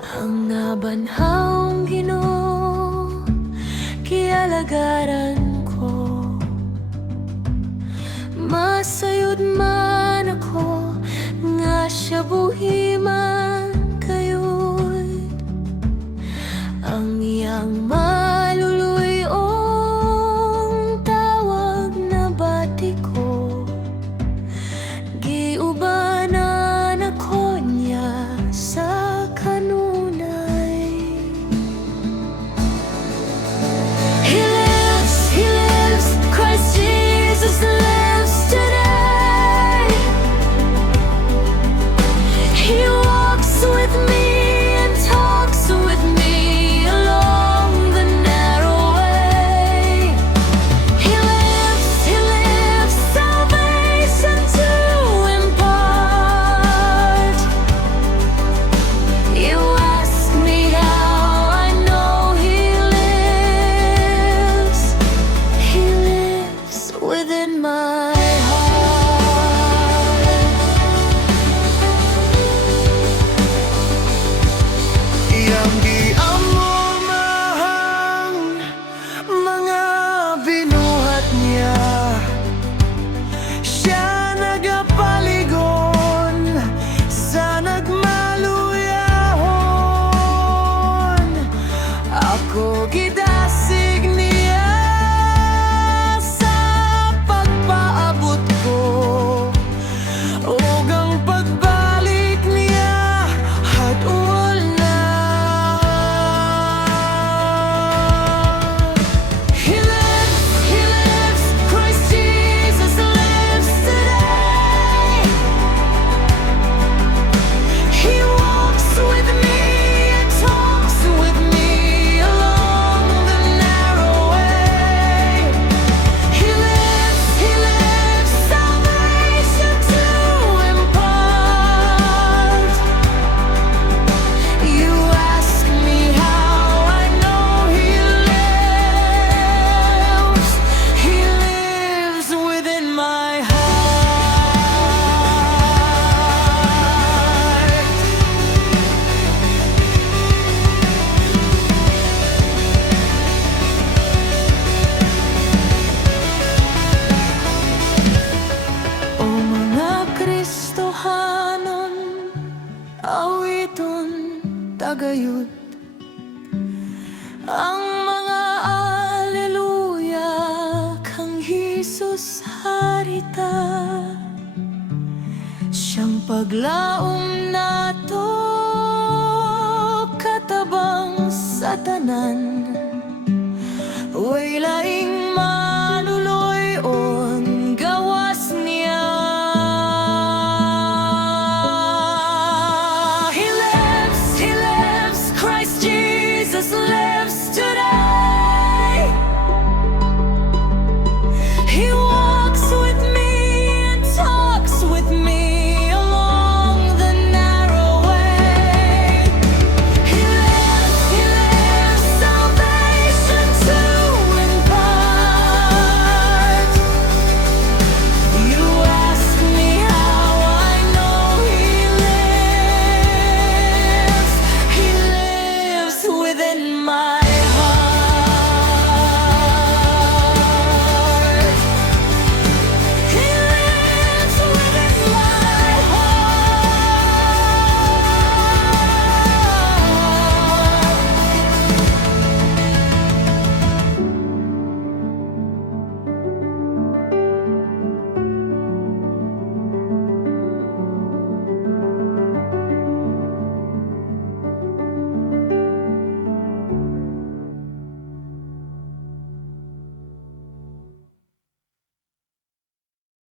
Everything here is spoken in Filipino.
ang nabanhawng Ginoo, kialagaran ko. Masayod man ako, nga siya buhi man kayo'y ang iyang maluluyong tawag na bati ko. Giubanan ako niya sa kanunay. He lives, Christ Jesus lives today. He walks with me and talks with me along the narrow way. He lives, salvation to impart. You ask me how I know He lives within my heart. Iyang giamumahang mga binuhat niya, siya nagapaligon sa nagmaluyahon. Ako gidasig niya sa pagpaabot ko, ug ang pagbalik niya hadul na. He lives, Christ Jesus lives today. He walks with me and talks with me along the narrow way. He lives, salvation to impart. You ask me how I know He lives within my heart. O mga Kristohanon, awiton tagayud ang mga aleluya kang Jesus harita. Siyang paglaom nato katabang sa tanan, way